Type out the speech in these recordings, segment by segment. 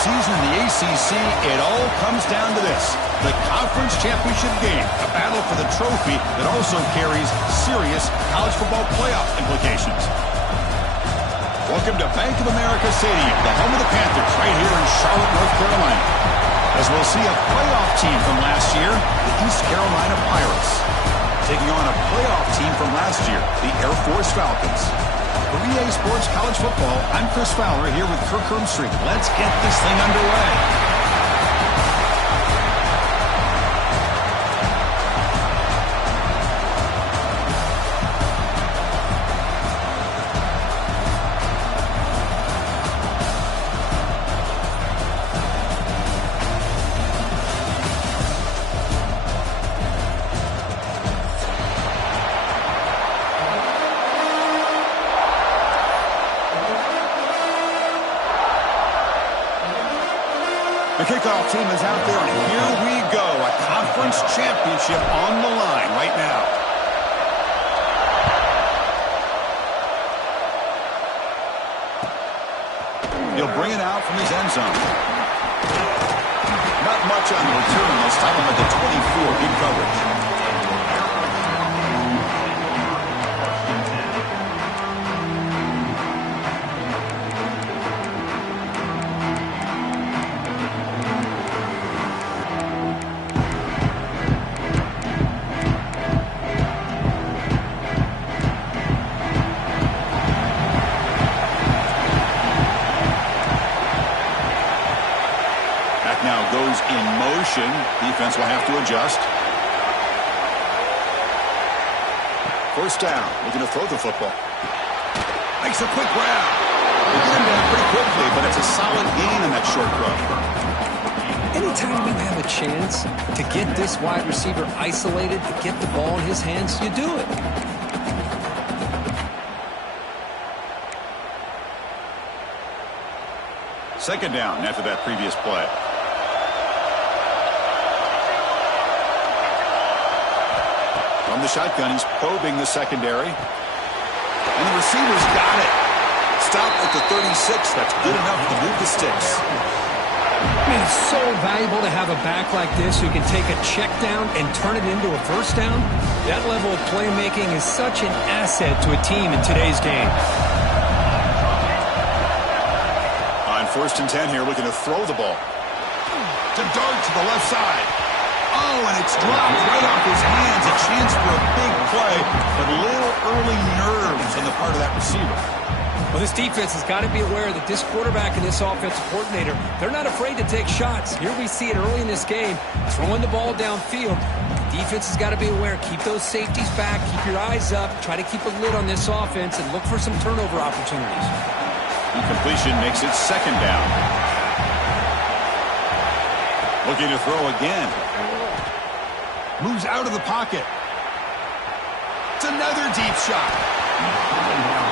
season in the ACC, it all comes down to this: the conference championship game, a battle for the trophy that also carries serious college football playoff implications. Welcome to Bank of America Stadium, the home of the Panthers, right here in Charlotte, North Carolina, as we'll see a playoff team from last year, the East Carolina Pirates, taking on a playoff team from last year, the Air Force Falcons. For EA Sports College Football, I'm Chris Fowler here with Kirk Hermstreet. Let's get this thing underway. The kickoff team is out there, and here we go. A conference championship on the line right now. He'll bring it out from his end zone. Not much on the return. They'll stop him at the 24. Good coverage. Now goes in motion. Defense will have to adjust. First down. Looking to throw the football. Makes a quick grab. They get him down pretty quickly, but it's a solid gain in that short throw. Anytime you have a chance to get this wide receiver isolated, to get the ball in his hands, you do it. Second down after that previous play. From the shotgun, he's probing the secondary. And the receiver's got it. Stop at the 36. That's good enough to move the sticks. Man, it's so valuable to have a back like this who can take a check down and turn it into a first down. That level of playmaking is such an asset to a team in today's game. On 1st and 10 here, looking to throw the ball. To dart to the left side. Oh, and it's dropped right off his hands. A chance for a big play, but little early nerves on the part of that receiver. Well, this defense has got to be aware that this quarterback and this offensive coordinator, they're not afraid to take shots. Here we see it early in this game, throwing the ball downfield. The defense has got to be aware. Keep those safeties back. Keep your eyes up. Try to keep a lid on this offense and look for some turnover opportunities. Incompletion makes it second down. Looking to throw again. Moves out of the pocket. It's another deep shot.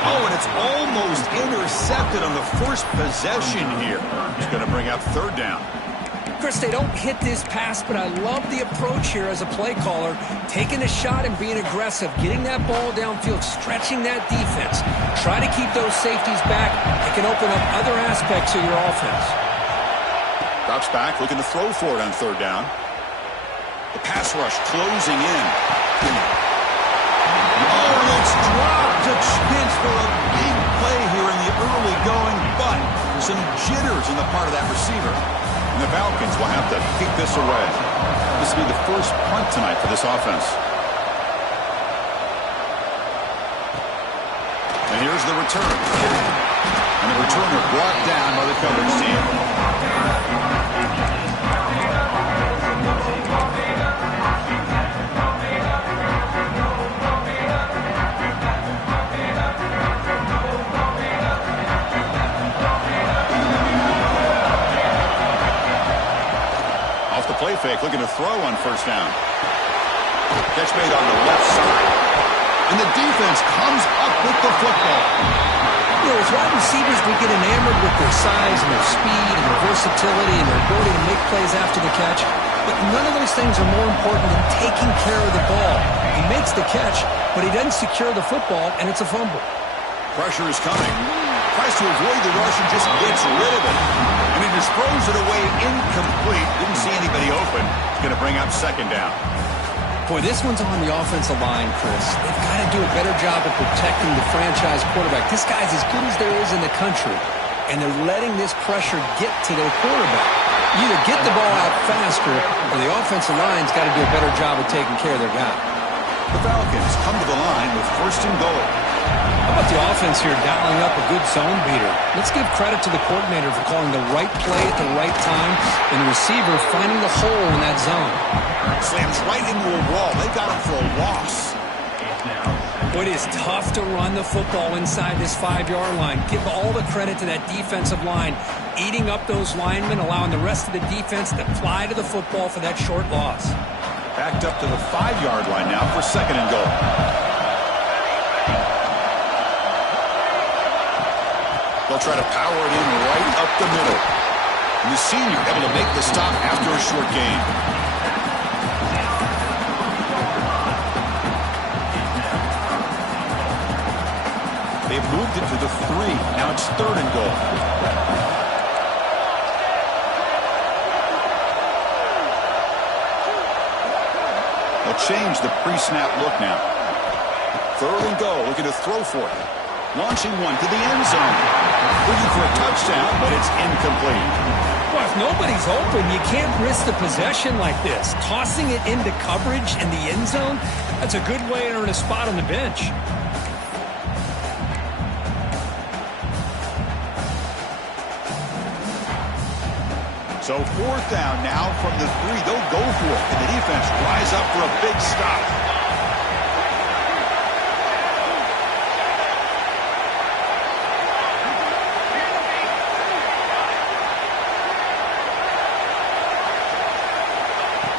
Oh, and it's almost intercepted on the first possession here. He's going to bring up third down. Chris, they don't hit this pass, but I love the approach here as a play caller. Taking a shot and being aggressive, getting that ball downfield, stretching that defense. Try to keep those safeties back. It can open up other aspects of your offense. Drops back, looking to throw for it on third down. The pass rush closing in. Oh, and it's dropped. A chance for a big play here in the early going, but some jitters on the part of that receiver. And the Falcons will have to kick this away. This will be the first punt tonight for this offense. And here's the return. And the returner brought down by the coverage team. Play fake, looking to throw on first down. Catch made on the left side. And the defense comes up with the football. You know, as wide receivers, we get enamored with their size and their speed and their versatility and their ability to make plays after the catch. But none of those things are more important than taking care of the ball. He makes the catch, but he doesn't secure the football, and it's a fumble. Pressure is coming. Tries to avoid the rush and just gets rid of it. And he just throws it away incomplete. Didn't see anybody open. It's going to bring up second down. Boy, this one's on the offensive line, Chris. They've got to do a better job of protecting the franchise quarterback. This guy's as good as there is in the country, and they're letting this pressure get to their quarterback. Either get the ball out faster, or the offensive line's got to do a better job of taking care of their guy. The Falcons come to the line with first and goal. How about the offense here dialing up a good zone beater? Let's give credit to the coordinator for calling the right play at the right time, and the receiver finding the hole in that zone. Slams right into a wall. They got him for a loss. Boy, it is tough to run the football inside this 5-yard line. Give all the credit to that defensive line, eating up those linemen, allowing the rest of the defense to fly to the football for that short loss. Backed up to the 5-yard line now for second and goal. They'll try to power it in right up the middle. And the senior able to make the stop after a short gain. They've moved it to the 3. Now it's third and goal. They'll change the pre-snap look now. Third and goal, looking to throw for it. Launching one to the end zone. Looking for a touchdown, but it's incomplete. Well, if nobody's open, you can't risk the possession like this. Tossing it into coverage in the end zone, that's a good way to earn a spot on the bench. So fourth down now from the 3. They'll go for it, and the defense rise up for a big stop.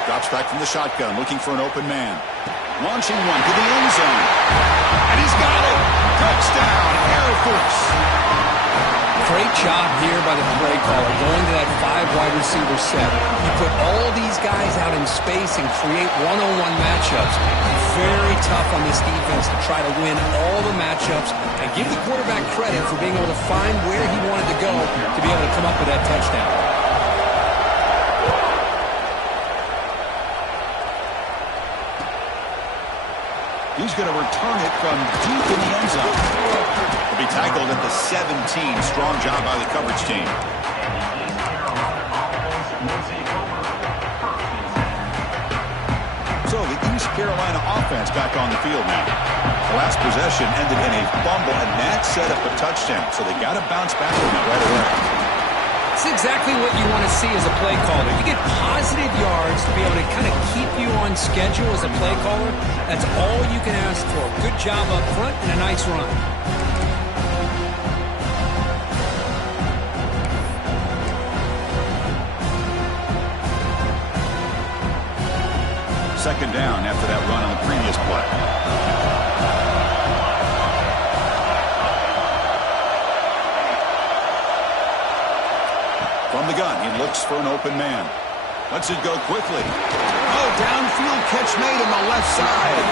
Drops back from the shotgun, looking for an open man. Launching one to the end zone. And he's got it! Touchdown, Air Force! Great job here by the play caller, going to that 5-wide receiver set. You put all these guys out in space and create one-on-one matchups. Very tough on this defense to try to win all the matchups and give the quarterback credit for being able to find where he wanted to go to be able to come up with that touchdown. He's going to return it from deep in the end zone. He'll be tackled at the 17. Strong job by the coverage team. So the East Carolina offense back on the field now. The last possession ended in a fumble, and that set up a touchdown. So they got to bounce back from it right away. It's exactly what you want to see as a play caller. You get positive yards to be able to kind of keep you on schedule as a play caller. That's all you can ask for. Good job up front and a nice run. Second down after that run on the previous play. From the gun, he looks for an open man. Lets it go quickly. Oh, downfield catch made on the left side.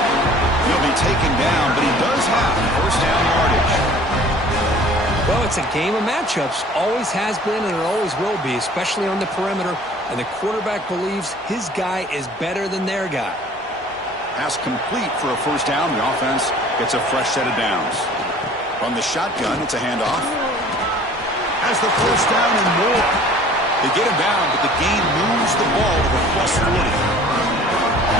He'll be taken down, but he does have first down yardage. Well, it's a game of matchups. Always has been and it always will be, especially on the perimeter. And the quarterback believes his guy is better than their guy. Pass complete for a first down. The offense gets a fresh set of downs. From the shotgun, it's a handoff. Has the first down and more. They get him down, but the game moves the ball to the +40.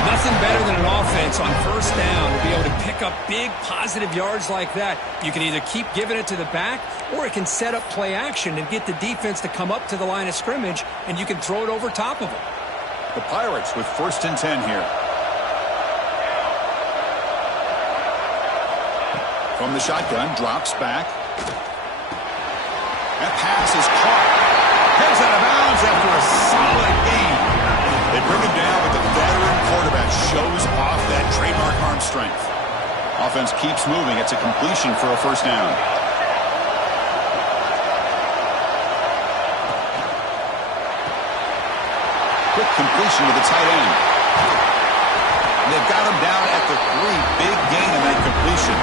Nothing better than an offense on first down to be able to pick up big positive yards like that. You can either keep giving it to the back, or it can set up play action and get the defense to come up to the line of scrimmage, and you can throw it over top of them. The Pirates with first and 10 here. From the shotgun, drops back. That pass is caught. Heads out of bounds after a solid game. They bring him down, but the veteran quarterback shows off that trademark arm strength. Offense keeps moving. It's a completion for a first down. Quick completion to the tight end. And they've got him down at the 3. Big gain in that completion.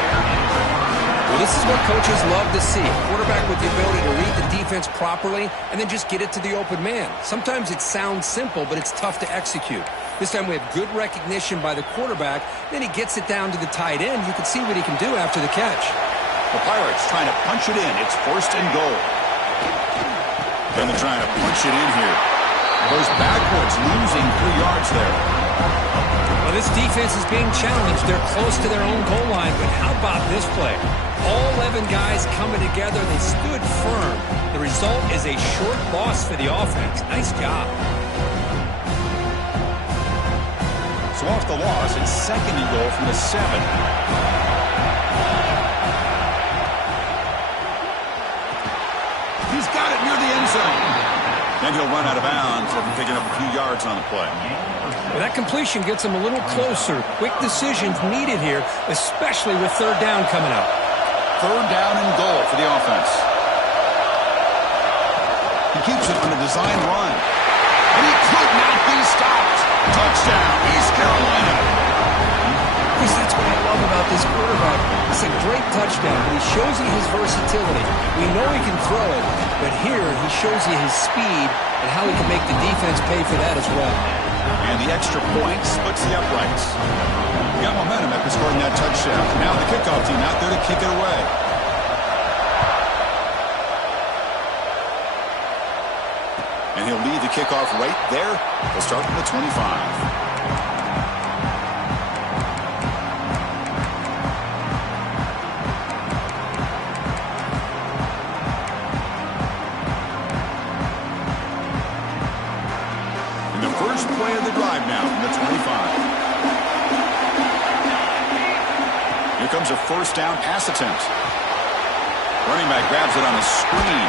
Well, this is what coaches love to see. A quarterback with the ability to read the defense properly and then just get it to the open man. Sometimes it sounds simple, but it's tough to execute. This time we have good recognition by the quarterback. Then he gets it down to the tight end. You can see what he can do after the catch. The Pirates trying to punch it in. It's 1st and goal. And they're trying to punch it in here. Goes backwards, losing 3 yards there. Well, this defense is being challenged. They're close to their own goal line, but how about this play? All 11 guys coming together. They stood firm. The result is a short loss for the offense. Nice job. So off the loss, it's 2nd and goal from the 7. He's got it near the end zone. Then he'll run out of bounds after picking up a few yards on the play. Well, that completion gets him a little closer. Quick decisions needed here, especially with 3rd down coming up. 3rd down and goal for the offense. He keeps it on a design run. And he could not be stopped. Touchdown, East Carolina. Chris, that's what I love about this quarterback. It's a great touchdown, but he shows you his versatility. We know he can throw it, but here he shows you his speed and how he can make the defense pay for that as well. And the extra point splits the uprights. Got momentum after scoring that touchdown. Now the kickoff team out there to kick it away. And he'll lead the kickoff right there. He'll start from the 25. First play of the drive now from the 25. Here comes a 1st down pass attempt. Running back grabs it on a screen.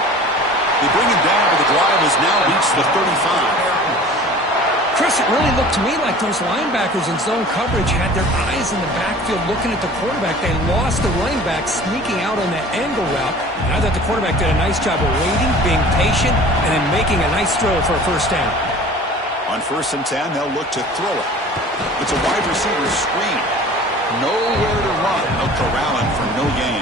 They bring him down, but the drive has now reached the 35. Chris, it really looked to me like those linebackers in zone coverage had their eyes in the backfield looking at the quarterback. They lost the running back sneaking out on that angle route. And I thought the quarterback did a nice job of waiting, being patient, and then making a nice throw for a 1st down. On 1st and 10, they'll look to throw it. It's a wide receiver screen. Nowhere to run. No corralling for no gain.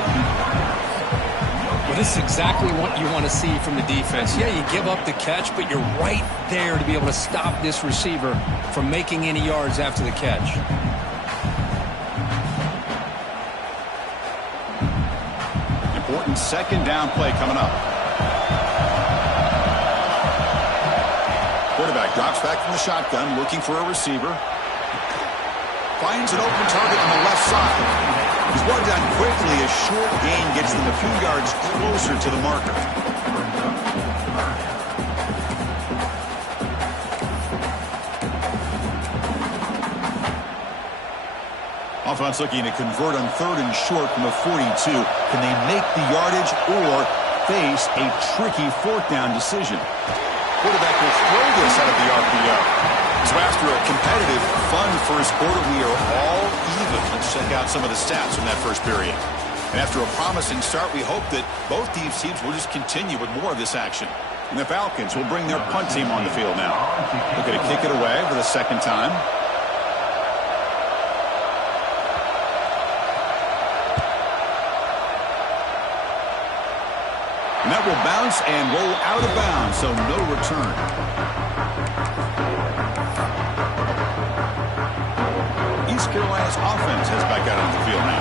Well, this is exactly what you want to see from the defense. Yeah, you give up the catch, but you're right there to be able to stop this receiver from making any yards after the catch. Important 2nd down play coming up. Quarterback drops back from the shotgun, looking for a receiver. Finds an open target on the left side. He's brought down quickly. A short gain gets them a few yards closer to the marker. Offense looking to convert on 3rd and short from the 42. Can they make the yardage or face a tricky 4th down decision? Quarterback will throw this out of the RPO. So after a competitive, fun first quarter, we are all even. Let's check out some of the stats from that first period. And after a promising start, we hope that both these teams will just continue with more of this action. And the Falcons will bring their punt team on the field now. Looking to kick it away for the 2nd time. And that will bounce and roll out of bounds, so no return. East Carolina's offense has back out on the field now.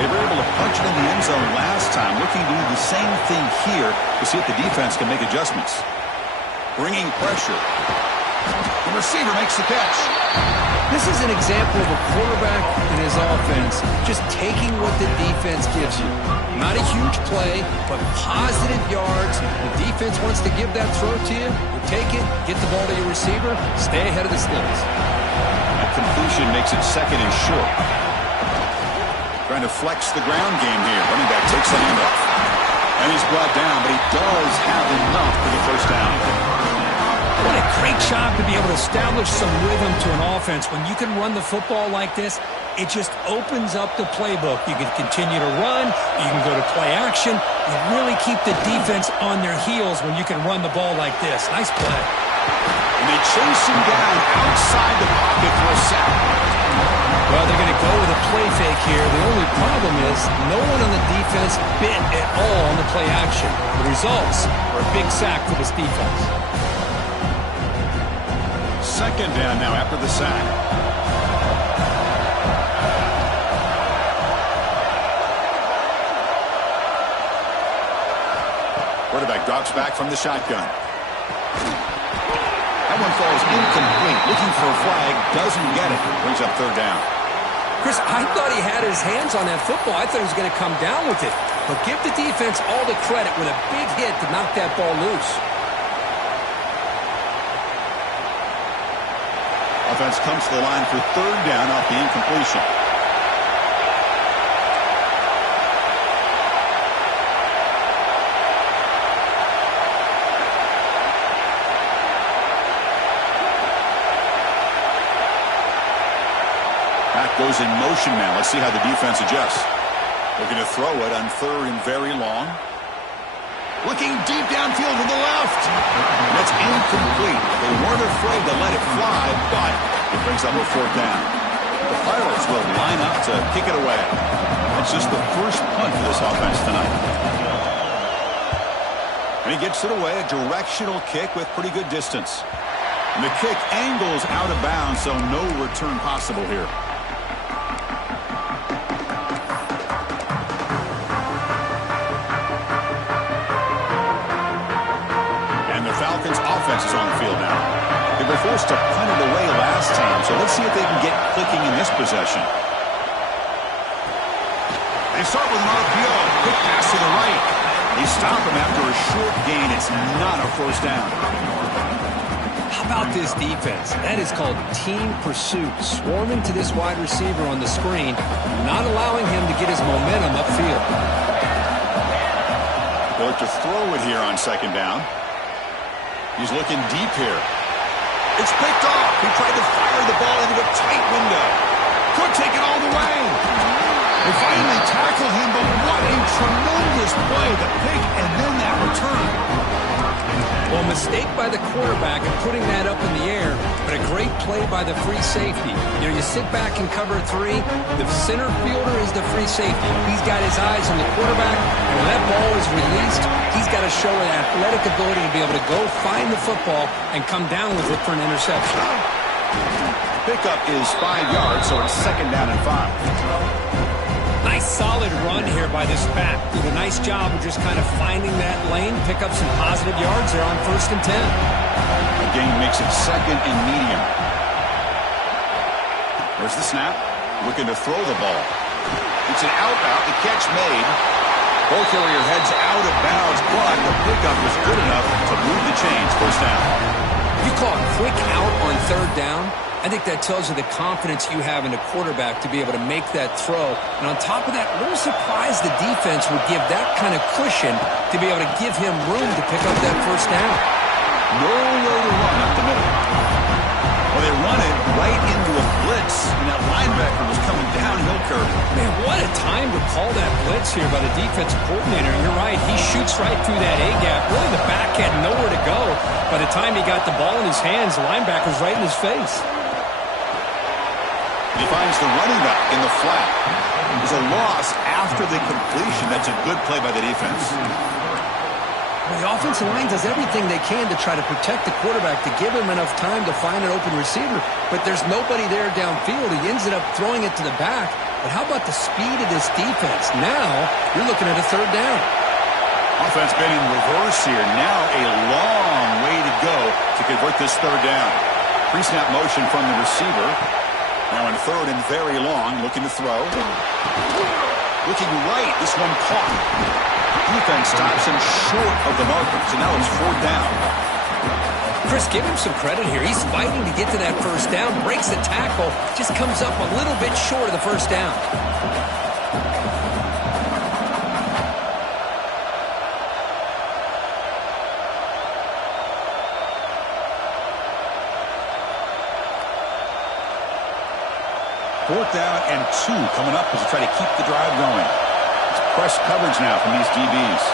They were able to punch it in the end zone last time, looking to do the same thing here to see if the defense can make adjustments. Bringing pressure. The receiver makes the catch. This is an example of a quarterback and his offense just taking what the defense gives you. Not a huge play, but positive yards. The defense wants to give that throw to you. You take it, get the ball to your receiver, stay ahead of the sticks. That completion makes it 2nd and short. Trying to flex the ground game here. Running back takes the handoff. And he's brought down, but he does have enough for the 1st down. What a great job to be able to establish some rhythm to an offense. When you can run the football like this, it just opens up the playbook. You can continue to run. You can go to play action. You really keep the defense on their heels when you can run the ball like this. Nice play. And they chase him down outside the pocket for a sack. Well, they're going to go with a play fake here. The only problem is no one on the defense bit at all on the play action. The results are a big sack for this defense. Second down now after the sack. Quarterback drops back from the shotgun. That one falls incomplete. Looking for a flag. Doesn't get it. Brings up third down. Chris, I thought he had his hands on that football. I thought he was going to come down with it. But give the defense all the credit with a big hit to knock that ball loose. Offense comes to the line for third down off the incompletion. Goes in motion now. Let's see how the defense adjusts. Looking to throw it on third and very long. Looking deep downfield to the left. And that's incomplete. They weren't afraid to let it fly, but it brings up a fourth down. The Pirates will line up to kick it away. That's just the first punt for this offense tonight. And he gets it away. A directional kick with pretty good distance. And the kick angles out of bounds, so no return possible here. Offense is on the field now. They were forced to punt it away last time, so let's see if they can get clicking in this possession. They start with an RPO. Quick pass to the right. They stop him after a short gain. It's not a first down. How about this defense? That is called team pursuit. Swarming to this wide receiver on the screen, not allowing him to get his momentum upfield. They'll look to throw it here on second down. He's looking deep here. It's picked off. He tried to fire the ball into a tight window. Could take it all the way. They finally tackle him, but what a tremendous play. The pick and then that return. Well, mistake by the quarterback in putting that up in the air, but a great play by the free safety. You know, you sit back and cover three. The center fielder is the free safety. He's got his eyes on the quarterback, and when that ball is released, he's got to show an athletic ability to be able to go find the football and come down with it for an interception. Pickup is 5 yards, so it's second down and 5. Nice solid run here by this back. Did a nice job of just kind of finding that lane, pick up some positive yards there on 1st and 10. The game makes it second and medium. There's the snap. Looking to throw the ball. It's an out route. The catch made. Ball carrier heads out of bounds, but the pickup was good enough to move the chains. First down. You call a quick out on third down. I think that tells you the confidence you have in a quarterback to be able to make that throw. And on top of that, a little surprised the defense would give that kind of cushion to be able to give him room to pick up that first down. Nowhere to run up the middle. Well, they run it right into a blitz, and that linebacker was coming downhill curve. Man, what a time to call that blitz here by the defensive coordinator. And you're right, he shoots right through that A-gap. Really, the back had nowhere to go. By the time he got the ball in his hands, the linebacker's right in his face. He finds the running back in the flat. There's a loss after the completion. That's a good play by the defense. Well, the offensive line does everything they can to try to protect the quarterback, to give him enough time to find an open receiver. But there's nobody there downfield. He ends up throwing it to the back. But how about the speed of this defense? Now you're looking at a third down. Offense been in reverse here. Now a long way to go to convert this third down. Pre-snap motion from the receiver. Now in third and very long, looking to throw. Looking right, this one caught. Defense stops him short of the marker, so now it's fourth down. Chris, give him some credit here. He's fighting to get to that first down, breaks the tackle, just comes up a little bit short of the first down. Fourth down and 2 coming up as they try to keep the drive going. It's press coverage now from these DBs.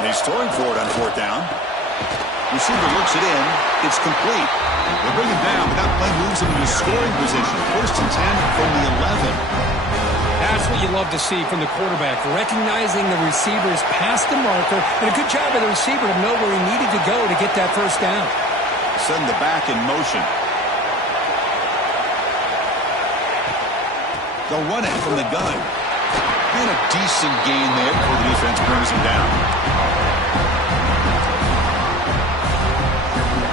And he's throwing for it on 4th down. Receiver looks it in. It's complete. They bring him down, but that play moves him into scoring position. 1st and 10 from the 11. That's what you love to see from the quarterback, recognizing the receivers past the marker, and a good job of the receiver to know where he needed to go to get that 1st down. Send the back in motion. They'll run it from the gun. And a decent gain there before the defense brings him down.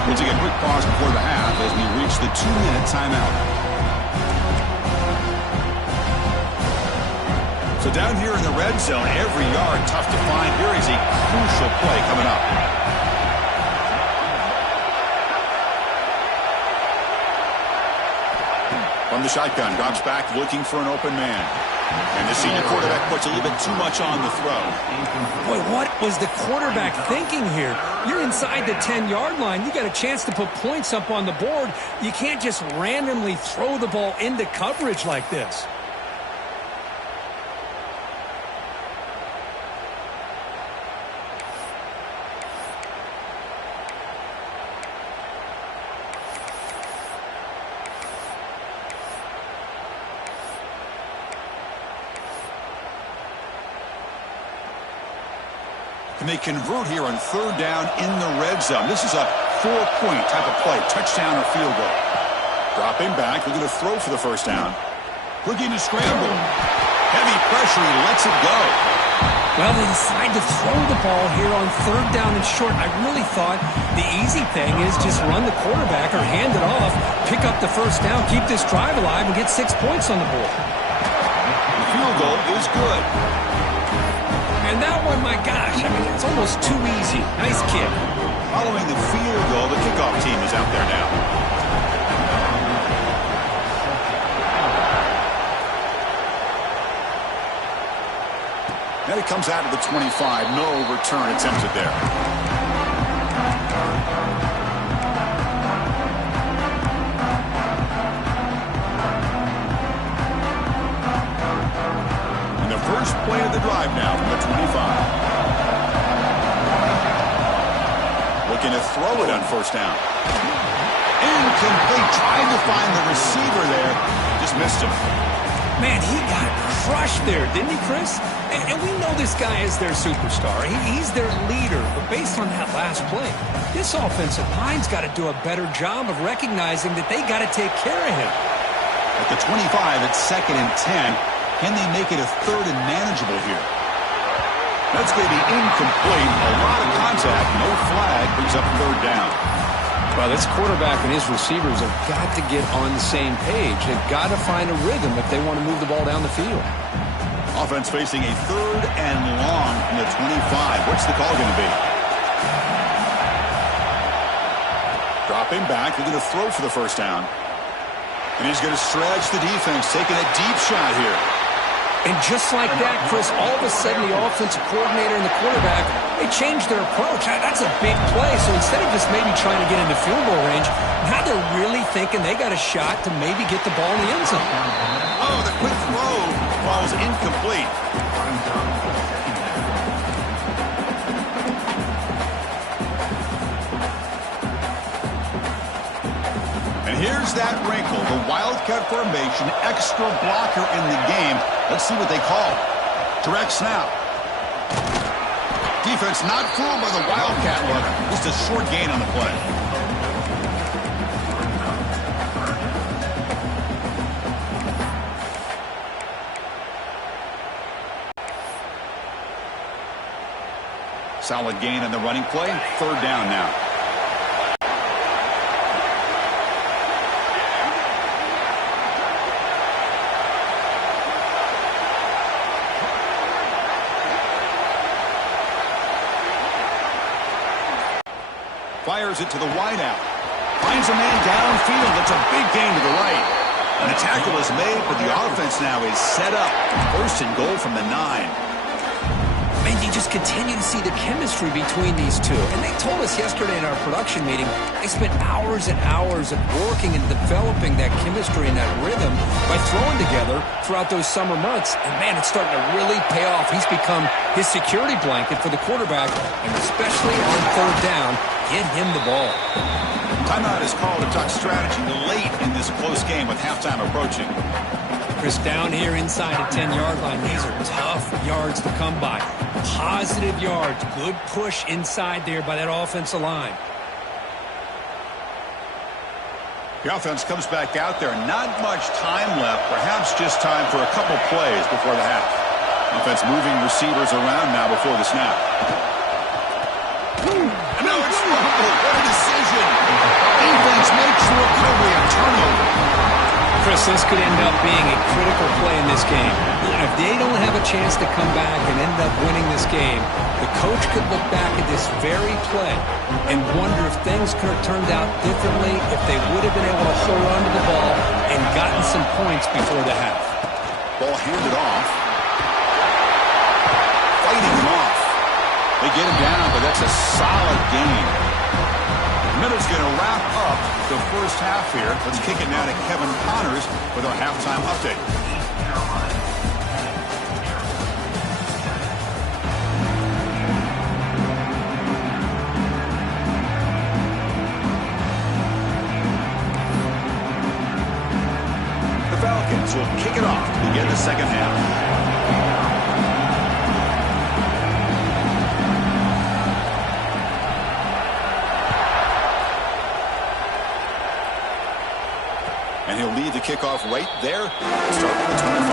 We'll take a quick pause before the half as we reach the 2-minute timeout. So down here in the red zone, every yard tough to find. Here is a crucial play coming up. From the shotgun, drops back looking for an open man. And the senior quarterback puts a little bit too much on the throw. Boy, what was the quarterback thinking here? You're inside the 10-yard line. You got a chance to put points up on the board. You can't just randomly throw the ball into coverage like this. And they convert here on 3rd down in the red zone. This is a 4-point type of play, touchdown or field goal. Dropping back, looking to throw for the 1st down. Looking to scramble. Heavy pressure, he lets it go. Well, they decide to throw the ball here on 3rd down and short. I really thought the easy thing is just run the quarterback or hand it off, pick up the 1st down, keep this drive alive, and get 6 points on the board. The field goal is good. And that one, my gosh, I mean, it's almost too easy. Nice kick. Following the field goal, the kickoff team is out there now. And it comes out of the 25. No return attempted there. And the first play of the drive now from the 25. Looking to throw it on 1st down. Incomplete. Trying to find the receiver there. Just missed him. Man, he got crushed there, didn't he, Chris? And we know this guy is their superstar. He's their leader. But based on that last play, this offensive line's got to do a better job of recognizing that they got to take care of him. At the 25, it's 2nd and 10. Can they make it a 3rd and manageable here? That's going to be incomplete. A lot of contact. No flag. Brings up 3rd down. Well, this quarterback and his receivers have got to get on the same page. They've got to find a rhythm if they want to move the ball down the field. Offense facing a 3rd and long from the 25. What's the call going to be? Dropping back. They're going to throw for the 1st down. And he's going to stretch the defense, taking a deep shot here. And just like that, Chris, all of a sudden the offensive coordinator and the quarterback, they changed their approach. That's a big play. So instead of just maybe trying to get into field goal range, now they're really thinking they got a shot to maybe get the ball in the end zone. Oh, the quick throw falls incomplete. And here's that wrinkle, the Wildcat formation, extra blocker in the game. Let's see what they call. Direct snap. Defense not fooled by the Wildcat look. Just a short gain on the play. Solid gain on the running play. 3rd down now. Fires it to the wideout. Finds a man downfield. That's a big gain to the right. And the tackle is made, but the offense now is set up. 1st and goal from the 9. Man, you just continue to see the chemistry between these two. And they told us yesterday in our production meeting, they spent hours and hours of working and developing that chemistry and that rhythm by throwing together throughout those summer months. And, man, it's starting to really pay off. He's become his security blanket for the quarterback, and especially on third down, get him the ball. Timeout is called to talk strategy late in this close game with halftime approaching. Chris, down here inside the 10-yard line, these are tough yards to come by. Positive yards, good push inside there by that offensive line. The offense comes back out there. Not much time left, perhaps just time for a couple plays before the half. Offense moving receivers around now before the snap. And now it's fumbled. What a decision. Defense makes the recovery, a turnover. Chris, this could end up being a critical play in this game. If they don't have a chance to come back and end up winning this game, the coach could look back at this very play and wonder if things could have turned out differently if they would have been able to hold on to the ball and gotten some points before the half. Ball handed off. Fighting him off. They get him down, but that's a solid game. Miller's going to wrap up the first half here. Let's kick it now to Kevin Connors with our halftime update. The Falcons will kick it off to begin the second half. And he'll lead the kickoff right there. Start with the 25.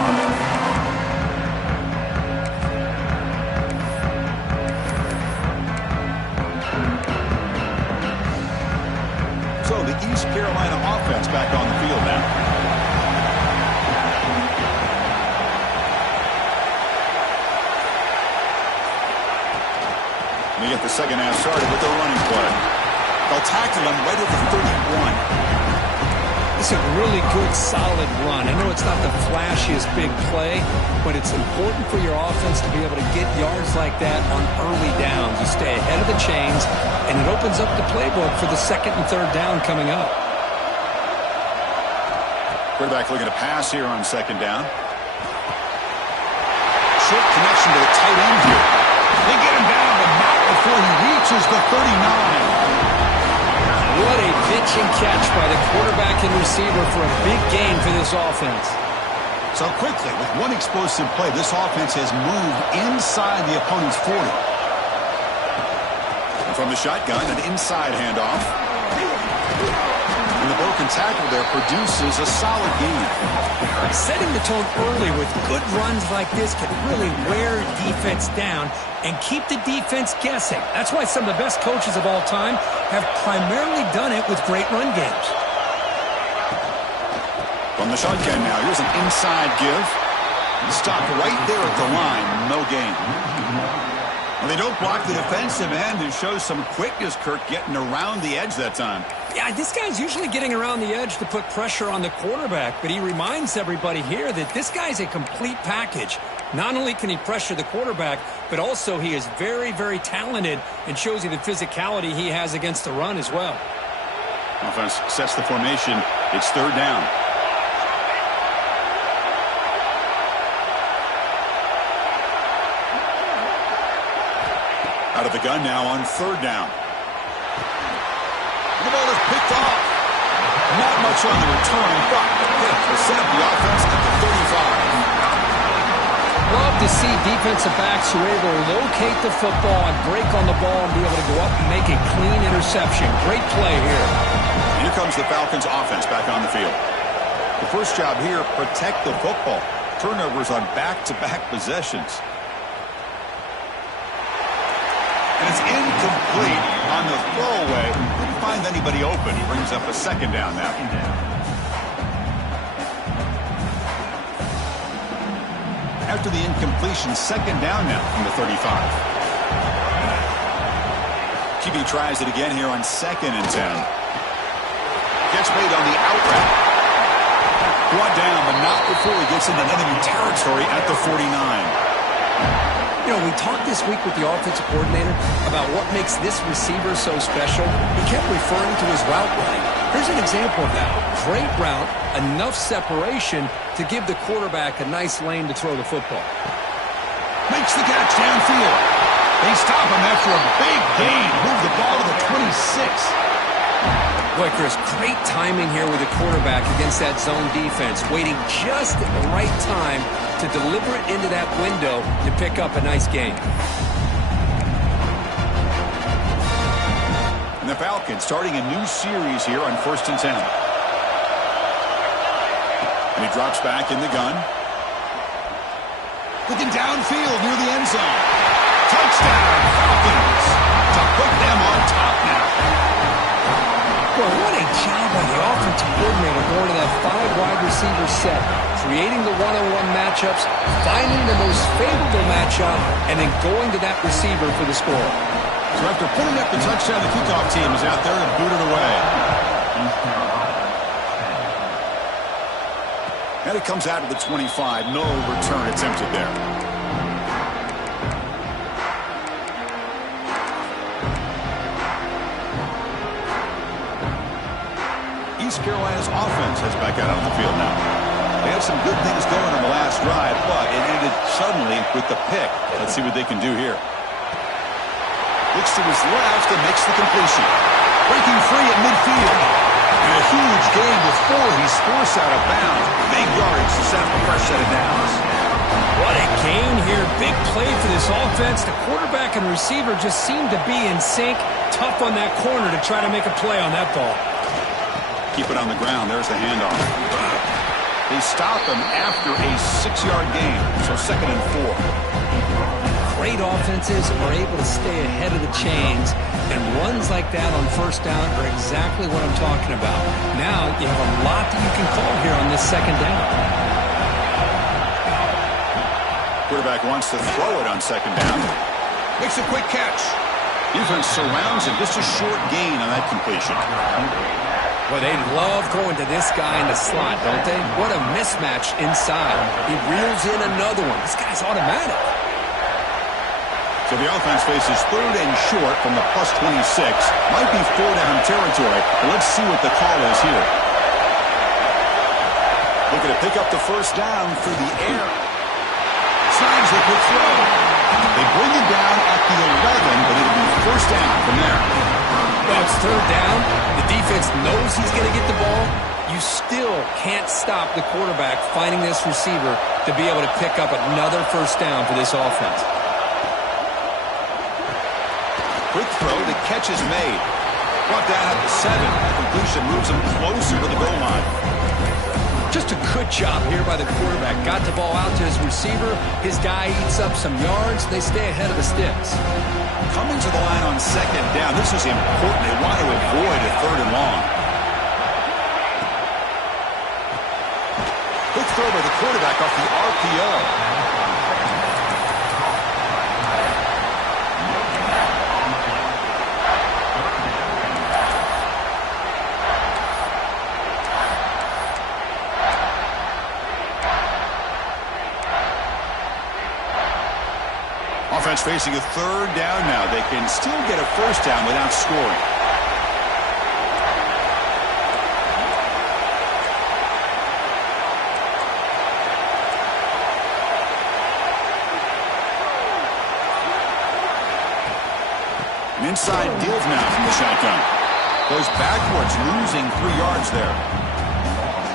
So the East Carolina offense back on the field now. They get the second half started with their running play. They'll tackle him right at the 31. It's a really good, solid run. I know it's not the flashiest big play, but it's important for your offense to be able to get yards like that on early downs. You stay ahead of the chains, and it opens up the playbook for the second and third down coming up. Quarterback looking to pass here on second down. Short connection to the tight end here. They get him down, but not before he reaches the 39. What a pitch and catch by the quarterback and receiver for a big gain for this offense. So quickly, with one explosive play, this offense has moved inside the opponent's 40. And from the shotgun, an inside handoff. And the broken tackle there produces a solid gain. Setting the tone early with good runs like this can really wear defense down and keep the defense guessing. That's why some of the best coaches of all time have primarily done it with great run games. From the shotgun now, here's an inside give. Stopped right there at the line, no gain. Well, they don't block the defensive end and show some quickness, Kirk, getting around the edge that time. Yeah, this guy's usually getting around the edge to put pressure on the quarterback, but he reminds everybody here that this guy's a complete package. Not only can he pressure the quarterback, but also he is very, very talented and shows you the physicality he has against the run as well. Offense sets the formation. It's third down. Out of the gun now on third down. The ball is picked off. Not much on the return, but the pick will set up the offense at the 35. Love to see defensive backs who are able to locate the football and break on the ball and be able to go up and make a clean interception. Great play here. Here comes the Falcons offense back on the field. The first job here, protect the football. Turnovers on back-to-back possessions. And it's incomplete on the throwaway. Didn't find anybody open. He brings up a second down now. After the incompletion, second down now from the 35. QB tries it again here on 2nd and 10. Gets made on the out route. Brought down, but not before he gets into enemy territory at the 49. You know, we talked this week with the offensive coordinator about what makes this receiver so special. He kept referring to his route running. Here's an example of that. Great route, enough separation to give the quarterback a nice lane to throw the football. Makes the catch downfield. They stop him after a big gain. Move the ball to the 26. Boy, Chris, great timing here with the quarterback against that zone defense, waiting just at the right time to deliver it into that window to pick up a nice gain. And the Falcons starting a new series here on 1st and 10. And he drops back in the gun. Looking downfield near the end zone. Touchdown, Falcons, to put them on top now. Well, what a job by the offensive coordinator going to that 5-wide receiver set, creating the one-on-one matchups, finding the most favorable matchup, and then going to that receiver for the score. So after putting up the touchdown, the kickoff team is out there to boot it away. And it comes out to the 25. No return attempted there. East Carolina's offense heads back out on the field now. They had some good things going on the last drive, but it ended suddenly with the pick. Let's see what they can do here. Looks to his left and makes the completion. Breaking free at midfield. And a huge gain before he's forced out of bounds. Big yardage to set up a fresh set of downs. What a gain here. Big play for this offense. The quarterback and receiver just seem to be in sync. Tough on that corner to try to make a play on that ball. Keep it on the ground. There's the handoff. They stop him after a 6-yard gain. So 2nd and 4. Great offenses are able to stay ahead of the chains, and runs like that on 1st down are exactly what I'm talking about. Now you have a lot that you can call here on this 2nd down. Quarterback wants to throw it on 2nd down. Makes a quick catch. Defense surrounds him. Just a short gain on that completion. Well, they love going to this guy in the slot, don't they? What a mismatch inside. He reels in another one. This guy's automatic. So the offense faces 3rd and short from the plus 26. Might be 4-down territory, but let's see what the call is here. Looking to pick up the 1st down through the air. Signs the quick throw. They bring it down at the 11, but it'll be 1st down from there. Well, it's 3rd down. The defense knows he's going to get the ball. You still can't stop the quarterback finding this receiver to be able to pick up another 1st down for this offense. Quick throw, the catch is made. Brought down at the 7. The completion moves him closer to the goal line. Just a good job here by the quarterback. Got the ball out to his receiver. His guy eats up some yards. They stay ahead of the sticks. Coming to the line on 2nd down. This is important. They want to avoid a 3rd and long. Quick throw by the quarterback off the RPO. Offense facing a 3rd down now. They can still get a 1st down without scoring. An inside deals now from the shotgun. Goes backwards, losing 3 yards there.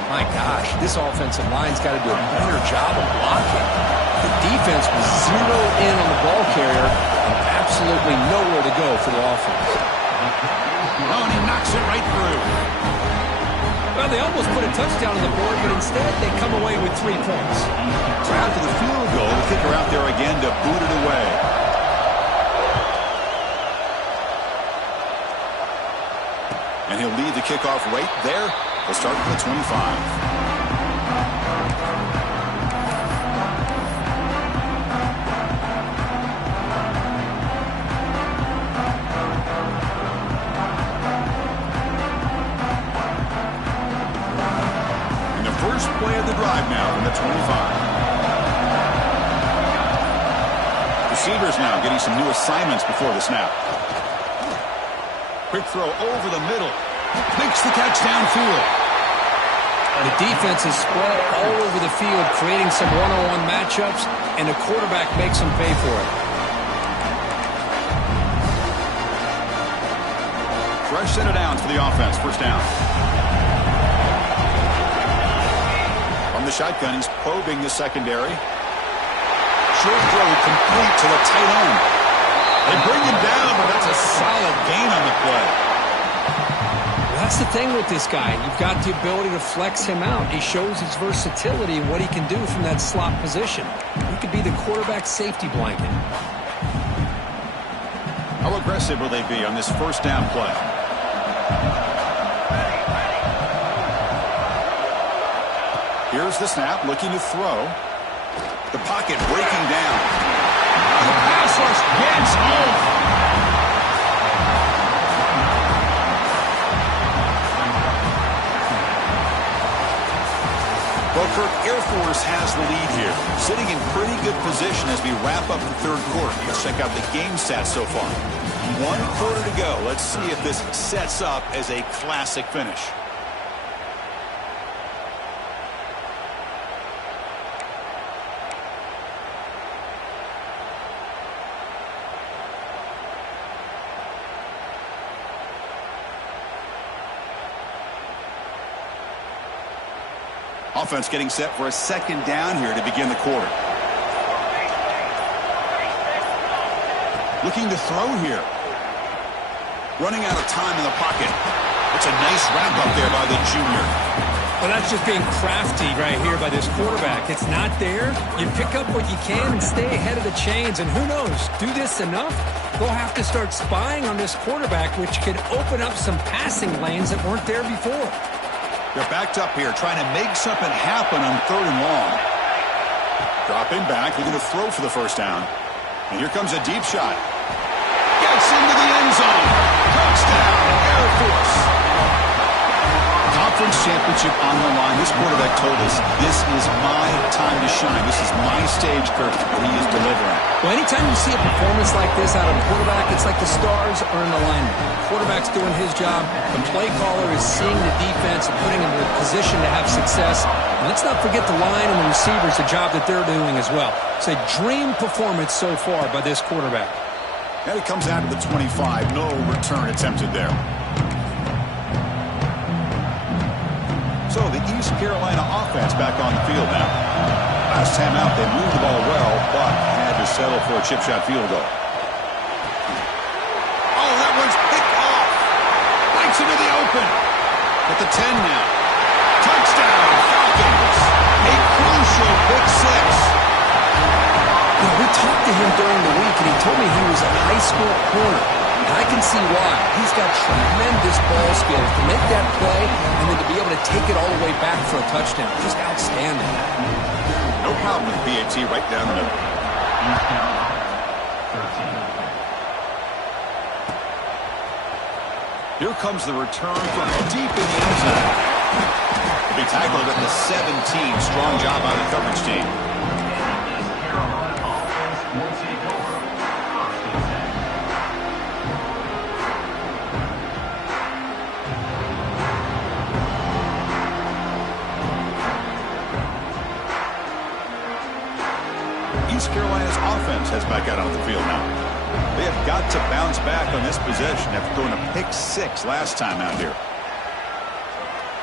My gosh, this offensive line's got to do a better job of blocking. The defense was zeroed in on the ball carrier and absolutely nowhere to go for the offense. Oh, and he knocks it right through. Well, they almost put a touchdown on the board, but instead they come away with 3 points. So after the field goal, the kicker out there again to boot it away. And he'll lead the kickoff right there. They'll start at the 25. Play of the drive now from the 25. receivers now getting some new assignments before the snap. Quick throw over the middle. Makes the catch downfield. The defense is spread all over the field, creating some one-on-one matchups, and the quarterback makes them pay for it. Fresh set of downs for the offense. First down. From the shotgun, he's probing the secondary. Short throw complete to the tight end. They bring him down, but that's a solid gain on the play. That's the thing with this guy. You've got the ability to flex him out. He shows his versatility and what he can do from that slot position. He could be the quarterback's safety blanket. How aggressive will they be on this first down play? Here's the snap, looking to throw. The pocket breaking down. The pass rush gets home. Well, Kirk, Air Force has the lead here, sitting in pretty good position as we wrap up the third quarter. Let's check out the game stats so far. 1 quarter to go. Let's see if this sets up as a classic finish. Offense getting set for a second down here to begin the quarter. Looking to throw here. Running out of time in the pocket. It's a nice wrap up there by the junior. Well, that's just being crafty right here by this quarterback. It's not there. You pick up what you can and stay ahead of the chains. And who knows, do this enough, they'll have to start spying on this quarterback, which could open up some passing lanes that weren't there before. They're backed up here, trying to make something happen on 3rd and long. Dropping back, looking to throw for the first down. And here comes a deep shot. Gets into the end zone. Touchdown, Air Force. Conference championship on the line. This quarterback told us, this is my time to shine. This is my stage, Kirk, where he is delivering. Well, anytime you see a performance like this out of a quarterback, it's like the stars are in alignment. The quarterback's doing his job. The play caller is seeing the defense and putting him in a position to have success. And let's not forget the line and the receivers, the job that they're doing as well. It's a dream performance so far by this quarterback. And it comes out of the 25. No return attempted there. So the East Carolina offense back on the field now. Last time out, they moved the ball well, but had to settle for a chip shot field goal. Oh, that one's picked off. Bites into the open. At the 10 now. Touchdown, Falcons. A crucial pick six. You know, we talked to him during the week, and he told me he was a high school corner. And I can see why. He's got tremendous ball skills to make that play and then to be able to take it all the way back for a touchdown. Just outstanding. No problem with PAT right down the middle. Here comes the return from deep in the end zone. He'll be tackled at the 17. Strong job by the coverage team. East Carolina's offense has back out on the field now. They have got to bounce back on this possession after throwing a pick six last time out here.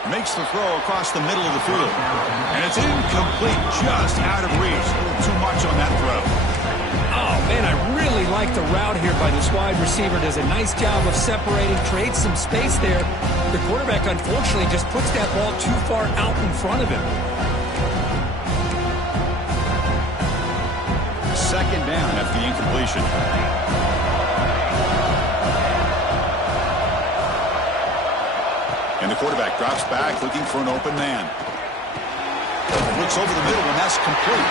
Makes the throw across the middle of the field. And it's incomplete, just out of reach. A little too much on that throw. Oh, man, I really like the route here by this wide receiver. Does a nice job of separating, creates some space there. The quarterback, unfortunately, just puts that ball too far out in front of him. Second down after the incompletion. And the quarterback drops back looking for an open man. Looks over the middle and that's complete.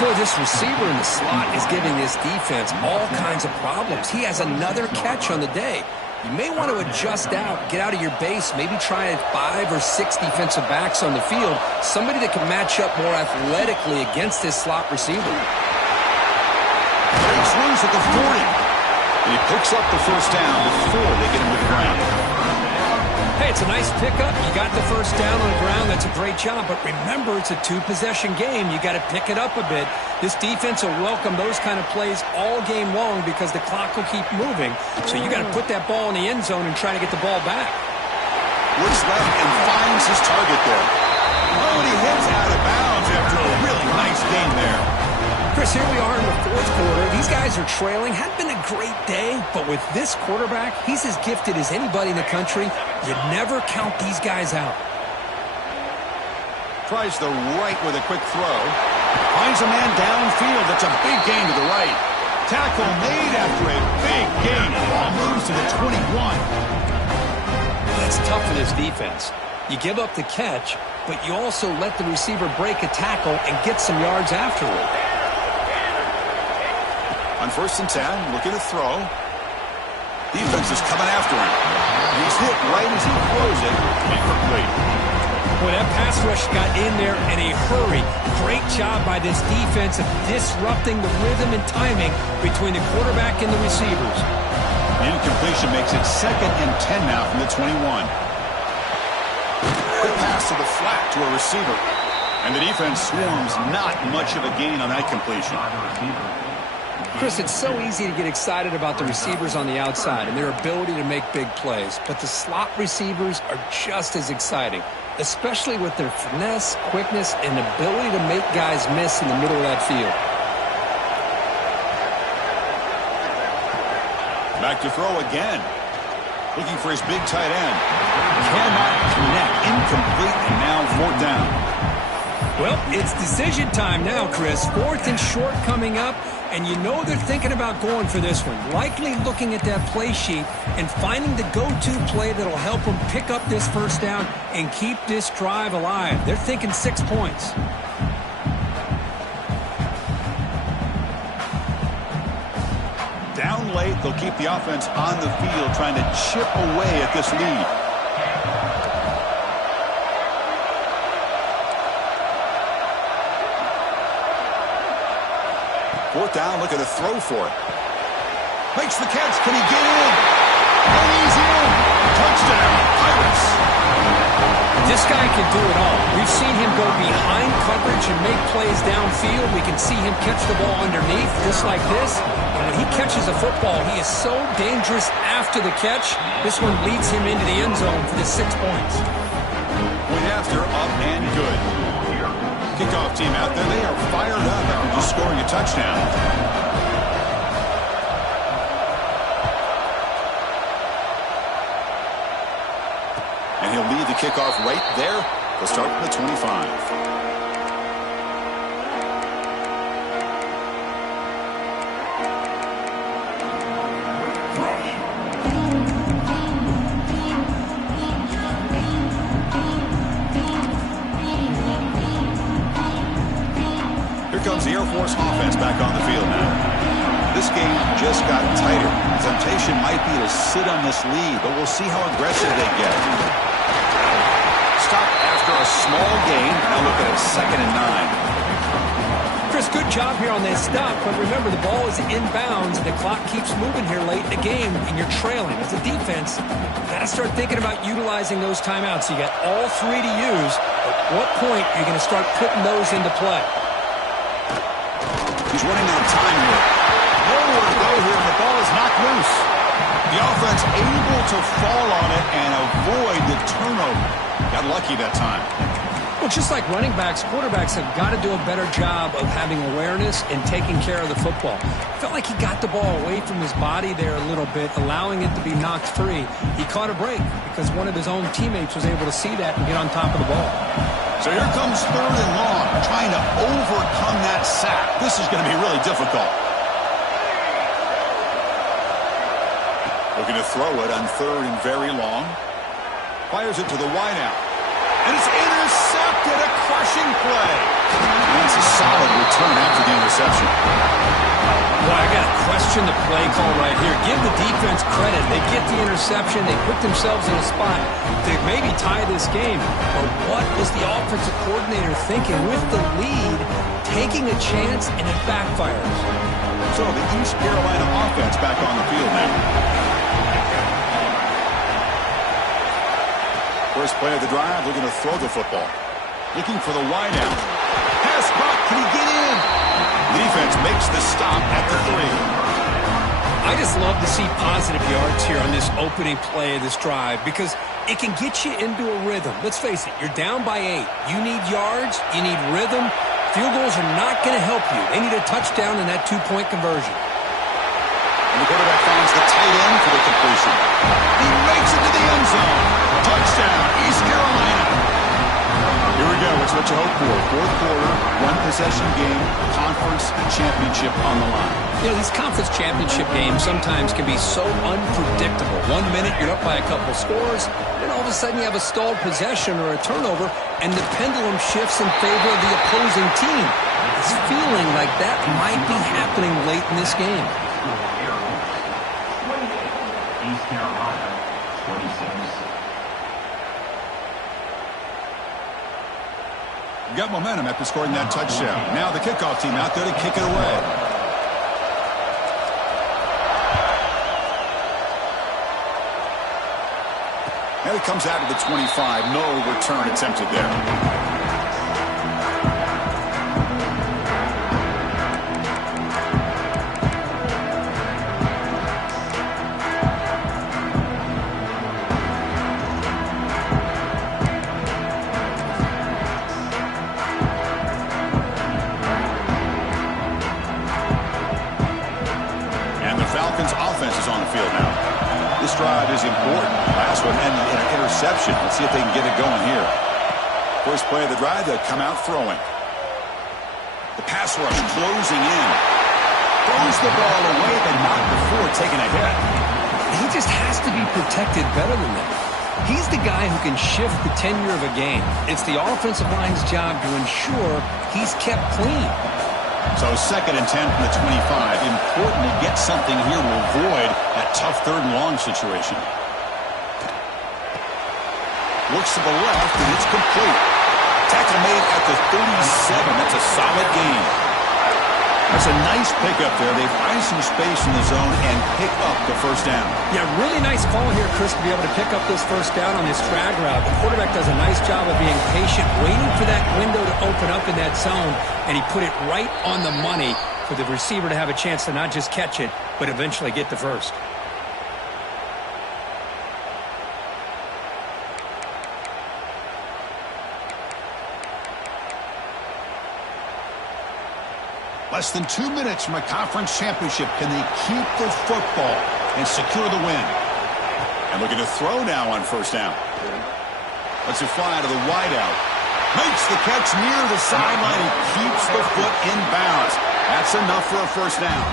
Boy, this receiver in the slot is giving this defense all kinds of problems. He has another catch on the day. You may want to adjust out, get out of your base, maybe try 5 or 6 defensive backs on the field, somebody that can match up more athletically against this slot receiver. Breaks He's at the 40. And he picks up the first down before they get him to the ground. Hey, it's a nice pickup. You got the first down on the ground. That's a great job. But remember, it's a two-possession game. You got to pick it up a bit. This defense will welcome those kind of plays all game long because the clock will keep moving. So you got to put that ball in the end zone and try to get the ball back. Looks left and finds his target there. Oh, and he hits out of bounds after a really nice game there. Chris, here we are in the fourth quarter. These guys are trailing. Hadn't been a great day, but with this quarterback, he's as gifted as anybody in the country. You never count these guys out. Tries the right with a quick throw. Finds a man downfield. That's a big gain to the right. Tackle made after a big gain. Ball moves to the 21. That's tough for this defense. You give up the catch, but you also let the receiver break a tackle and get some yards afterward. On 1st and 10, looking to throw. Defense is coming after him. He's hit right as he throws it. Incomplete. Well, that pass rush got in there in a hurry. Great job by this defense of disrupting the rhythm and timing between the quarterback and the receivers. The incompletion makes it 2nd and 10 now from the 21. Quick pass to the flat to a receiver. And the defense swarms not much of a gain on that completion. Chris, it's so easy to get excited about the receivers on the outside and their ability to make big plays, but the slot receivers are just as exciting, especially with their finesse, quickness, and ability to make guys miss in the middle of that field. Back to throw again. Looking for his big tight end. Cannot connect. Incomplete, and now 4th down. Well, it's decision time now, Chris. 4th and short coming up, and you know they're thinking about going for this one. Likely looking at that play sheet and finding the go-to play that'll help them pick up this first down and keep this drive alive. They're thinking 6 points. Down late, they'll keep the offense on the field trying to chip away at this lead. Fourth down, looking to throw for it. Makes the catch. Can he get in? And he's in. Touchdown, Pirates. This guy can do it all. We've seen him go behind coverage and make plays downfield. We can see him catch the ball underneath, just like this. And when he catches a football, he is so dangerous after the catch. This one leads him into the end zone for the 6 points. Point after, up and good. Kickoff team out there, they are fired up after just scoring a touchdown. And he'll lead the kickoff right there. They'll start from the 25. Comes the Air Force offense back on the field now. This game just got tighter. The temptation might be to sit on this lead, but we'll see how aggressive they get. Stop after a small gain. Now look at it, 2nd and 9. Chris, good job here on that stop, but remember the ball is inbounds and the clock keeps moving here late in the game and you're trailing. As a defense, you got to start thinking about utilizing those timeouts. You got all 3 to use. At what point are you going to start putting those into play? He's running out of time here. Nowhere to go here, and the ball is knocked loose. The offense able to fall on it and avoid the turnover. Got lucky that time. Well, just like running backs, quarterbacks have got to do a better job of having awareness and taking care of the football. Felt like he got the ball away from his body there a little bit, allowing it to be knocked free. He caught a break because one of his own teammates was able to see that and get on top of the ball. So here comes 3rd and long, trying to overcome that sack. This is going to be really difficult. Looking to throw it on 3rd and very long. Fires it to the wideout. And it's intercepted, a crushing play. And that's a solid return after the interception. Well, I got to question the play call right here. Give the defense credit. They get the interception. They put themselves in a spot to maybe tie this game. But what was the offensive coordinator thinking with the lead, taking a chance, and it backfires? So the East Carolina offense back on the field now. First play of the drive, looking to throw the football. Looking for the wideout. Pass caught. Can he get in? The defense makes the stop at the 3. I just love to see positive yards here on this opening play of this drive because it can get you into a rhythm. Let's face it, you're down by 8. You need yards, you need rhythm. Field goals are not going to help you. They need a touchdown in that 2-point conversion. And the quarterback finds the tight end for the completion. He makes it to the end zone. Touchdown, East Carolina. Here we go. It's what you hope for. Fourth quarter, one-possession game, conference championship on the line. You know, these conference championship games sometimes can be so unpredictable. 1 minute, you're up by a couple scores, then all of a sudden you have a stalled possession or a turnover, and the pendulum shifts in favor of the opposing team. It's feeling like that might be happening late in this game. East Carolina, 26. Got momentum after scoring that touchdown. Now the kickoff team out there to kick it away. And it comes out to the 25. No return attempted there. Drive is important. Last one ended in an interception. Let's see if they can get it going here. First play of the drive, they'll come out throwing. The pass rush closing in. Throws the ball away, but not before taking a hit. He just has to be protected better than that. He's the guy who can shift the tenure of a game. It's the offensive line's job to ensure he's kept clean. So 2nd and 10 from the 25. Important to get something here to avoid that tough 3rd and long situation. Looks to the left, and it's complete. Tackle made at the 37. That's a solid gain. That's a nice pickup there. They find some space in the zone and pick up the first down. Yeah, really nice call here, Chris, to be able to pick up this first down on this drag route. The quarterback does a nice job of being patient, waiting for that window to open up in that zone, and he put it right on the money for the receiver to have a chance to not just catch it, but eventually get the first. Less than 2 minutes from a conference championship. Can they keep the football and secure the win? And looking to throw now on first down. Lets it fly to the wideout. Makes the catch near the sideline. He keeps the foot in bounds. That's enough for a first down.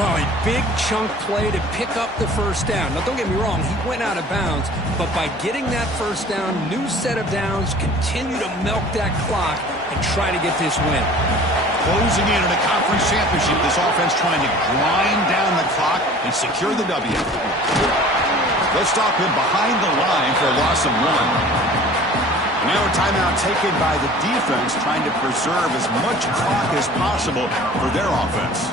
Well, a big chunk play to pick up the first down. Now, don't get me wrong. He went out of bounds. But by getting that first down, new set of downs, continue to milk that clock and try to get this win. Closing in a conference championship, this offense trying to grind down the clock and secure the W. They'll stop him behind the line for a loss of 1. And now a timeout taken by the defense, trying to preserve as much clock as possible for their offense.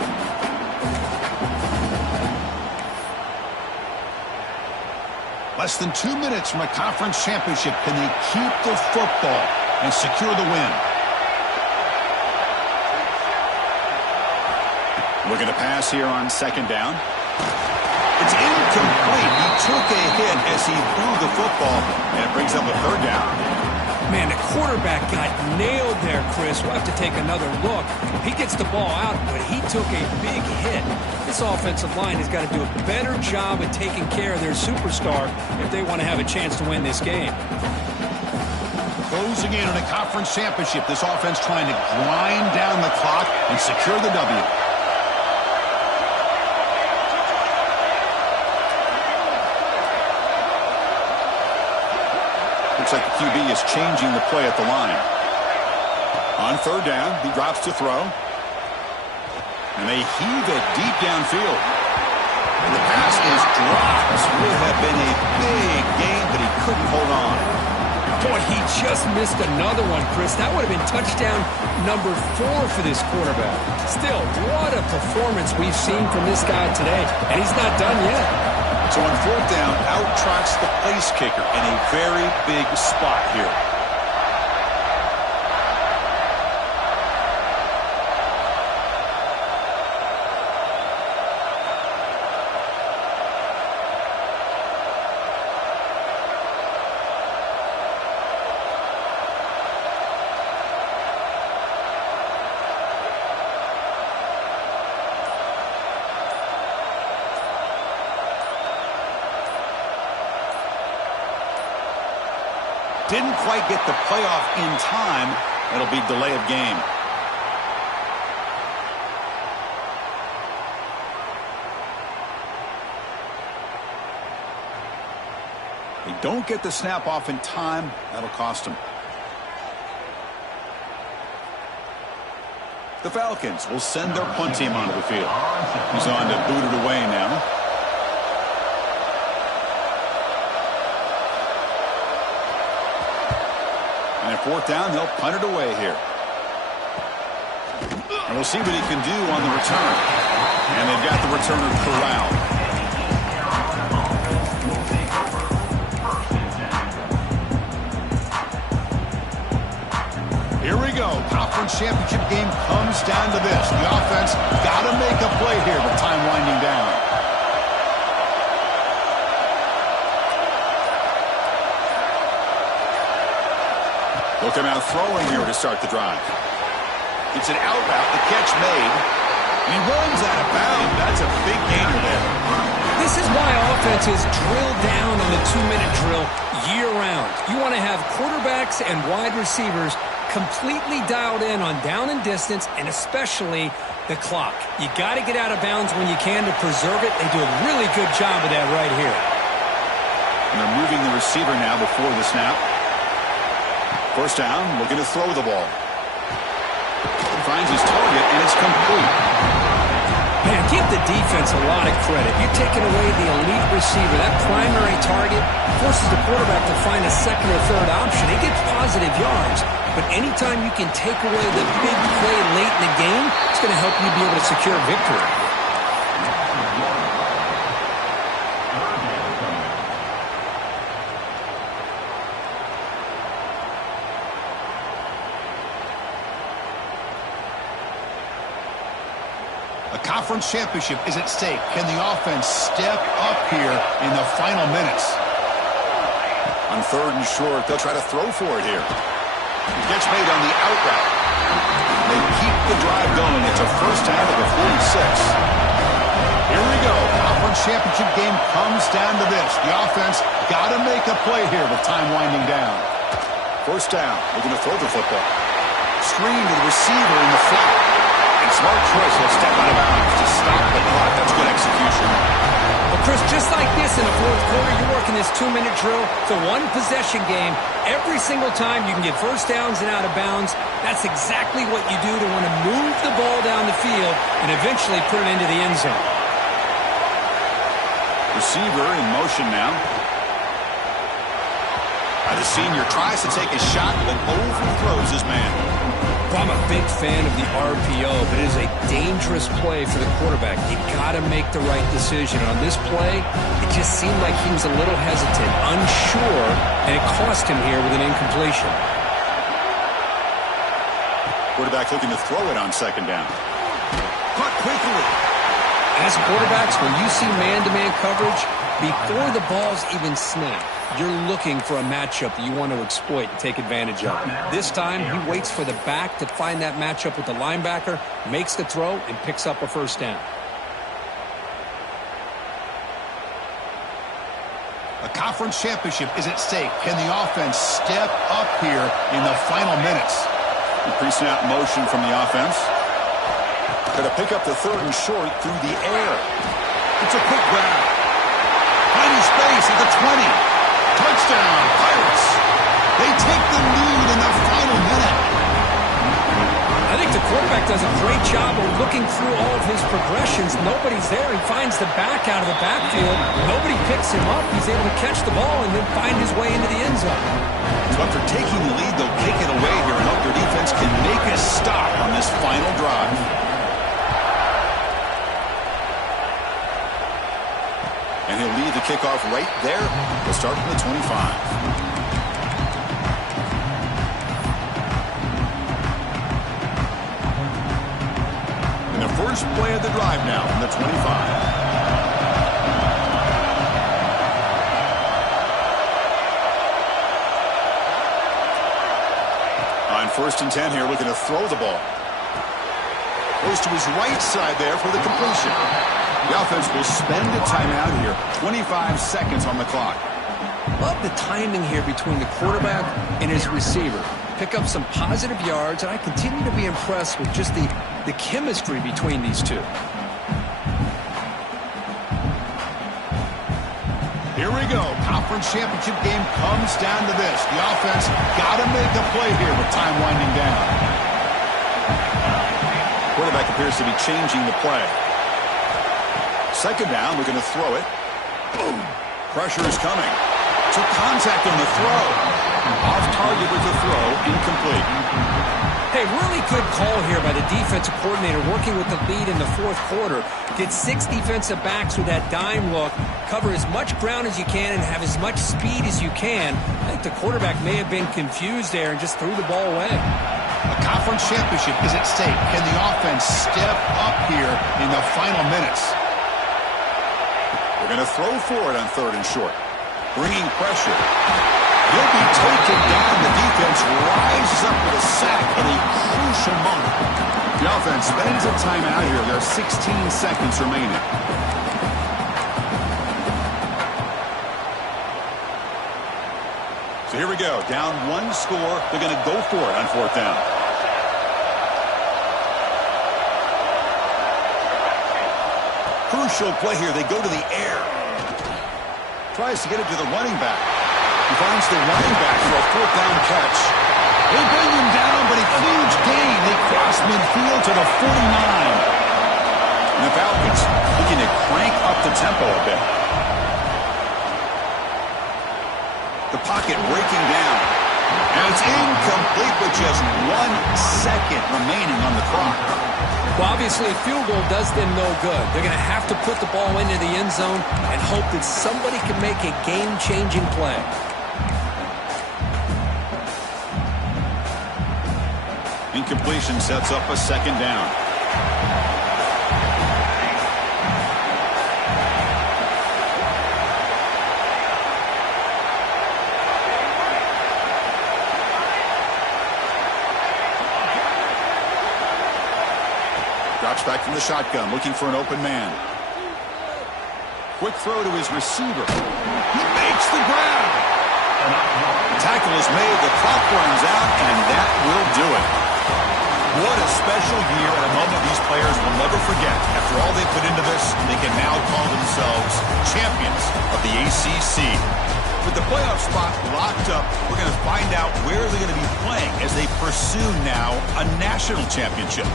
Less than 2 minutes from a conference championship. Can they keep the football and secure the win? Looking to pass here on second down. It's incomplete. He took a hit as he threw the football, and it brings up a 3rd down. Man, the quarterback got nailed there, Chris. We'll have to take another look. He gets the ball out, but he took a big hit. This offensive line has got to do a better job of taking care of their superstar if they want to have a chance to win this game. Closing in on a conference championship, this offense trying to grind down the clock and secure the W. Looks like the QB is changing the play at the line. On 3rd down, he drops to throw. And they heave it deep downfield. And the pass is dropped. Would have been a big gain, but he couldn't hold on. Boy, he just missed another one, Chris. That would have been touchdown number 4 for this quarterback. Still, what a performance we've seen from this guy today. And he's not done yet. So on 4th down, out trots the place kicker in a very big spot here. Didn't quite get the playoff in time. It'll be delay of game. They don't get the snap off in time. That'll cost them. The Falcons will send their punt team onto the field. He's on to boot it away now. And at 4th down, they'll punt it away here. And we'll see what he can do on the return. And they've got the returner corralled. Here we go. Conference championship game comes down to this. The offense got to make a play here, but time winding down. Look him out throwing here to start the drive. It's an out route, the catch made. And he runs out of bounds. That's a big gainer there. This is why offenses drill down on the 2-minute drill year-round. You want to have quarterbacks and wide receivers completely dialed in on down and distance, and especially the clock. You got to get out of bounds when you can to preserve it. They do a really good job of that right here. And they're moving the receiver now before the snap. 1st down, looking to throw the ball. He finds his target, and it's complete. Man, give the defense a lot of credit. You're taking away the elite receiver. That primary target forces the quarterback to find a 2nd or 3rd option. He gets positive yards. But anytime you can take away the big play late in the game, it's going to help you be able to secure victory. A conference championship is at stake. Can the offense step up here in the final minutes? On 3rd and short, they'll try to throw for it here. Gets made on the out route. They keep the drive going. It's a 1st down at the 46. Here we go. Conference championship game comes down to this. The offense got to make a play here with time winding down. 1st down. Looking to throw the football. Screen to the receiver in the flat. And smart choice. He'll step out of bounds to stop the clock. That's good execution. Well, Chris, just like this in the 4th quarter, you're working this 2-minute drill. It's a one-possession game. Every single time you can get 1st downs and out of bounds. That's exactly what you do to want to move the ball down the field and eventually put it into the end zone. Receiver in motion now. The senior tries to take a shot, but overthrows his man. Well, I'm a big fan of the RPO, but it is a dangerous play for the quarterback. You got to make the right decision. On this play, it just seemed like he was a little hesitant, unsure, and it cost him here with an incompletion. Quarterback looking to throw it on 2nd down. Caught quickly. As quarterbacks, when you see man-to-man coverage, before the ball's even snapped, you're looking for a matchup that you want to exploit and take advantage of. This time, he waits for the back to find that matchup with the linebacker, makes the throw, and picks up a 1st down. A conference championship is at stake. Can the offense step up here in the final minutes? Pre-snap motion from the offense. Going to pick up the 3rd and short through the air. It's a quick grab. Finding space at the 20. Touchdown, Pirates. They take the lead in the final minute. I think the quarterback does a great job of looking through all of his progressions. Nobody's there. He finds the back out of the backfield. Nobody picks him up, he's able to catch the ball and then find his way into the end zone. So after taking the lead, they'll kick it away here and hope their defense can make a stop on this final drive. And he'll lead the kickoff right there. We'll start from the 25. And the first play of the drive now from the 25. On 1st and 10 here, looking to throw the ball. Goes to his right side there for the completion. The offense will spend a timeout here. 25 seconds on the clock. Love the timing here between the quarterback and his receiver. Pick up some positive yards, and I continue to be impressed with just the chemistry between these two. Here we go. Conference championship game comes down to this. The offense got to make a play here with time winding down. Quarterback appears to be changing the play. 2nd down, we're going to throw it. Boom. Pressure is coming. Took contact on the throw. Off target with the throw, incomplete. Hey, really good call here by the defensive coordinator working with the lead in the 4th quarter. Get 6 defensive backs with that dime look. Cover as much ground as you can and have as much speed as you can. I think the quarterback may have been confused there and just threw the ball away. A conference championship is at stake. Can the offense step up here in the final minutes? We're going to throw for it on 3rd and short. Bringing pressure. He'll be taken down. The defense rises up with a sack in a crucial moment. The offense spends a timeout here. There are 16 seconds remaining. So here we go. Down 1 score. They're going to go for it on 4th down. Crucial play here. They go to the air. Tries to get it to the running back. He finds the running back for a 4th down catch. They bring him down, but a huge gain. They cross midfield to the 49. And the Falcons looking to crank up the tempo a bit. The pocket breaking down. And it's incomplete with just 1 second remaining on the clock. Well, obviously, a field goal does them no good. They're going to have to put the ball into the end zone and hope that somebody can make a game-changing play. Incompletion sets up a 2nd down. Drops back from the shotgun, looking for an open man. Quick throw to his receiver. He makes the grab. The tackle is made, the clock runs out, and that will do it. What a special year and a moment these players will never forget. After all they put into this, they can now call themselves champions of the ACC. With the playoff spot locked up, we're going to find out where they're going to be playing as they pursue now a national championship.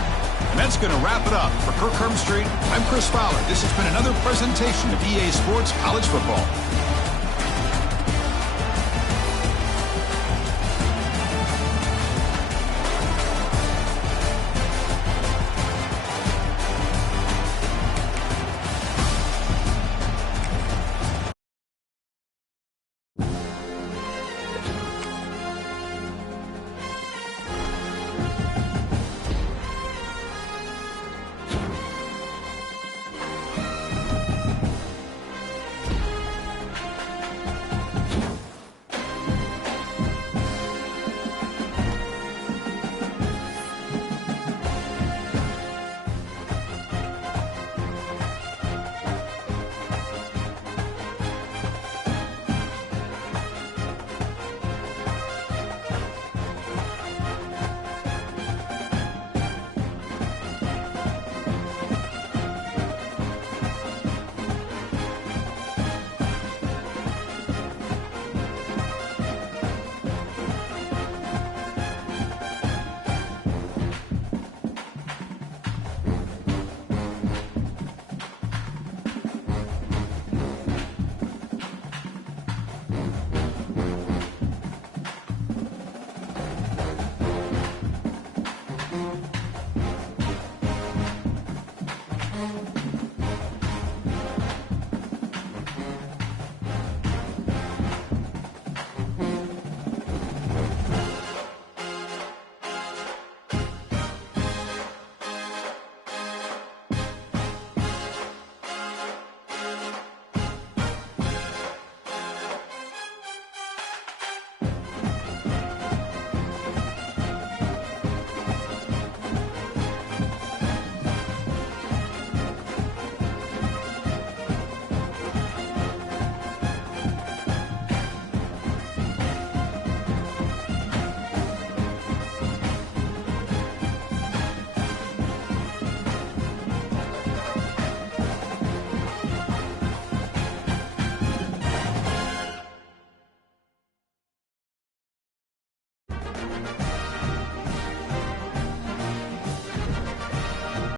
And that's going to wrap it up. For Kirk Hermstreet, I'm Chris Fowler. This has been another presentation of EA Sports College Football.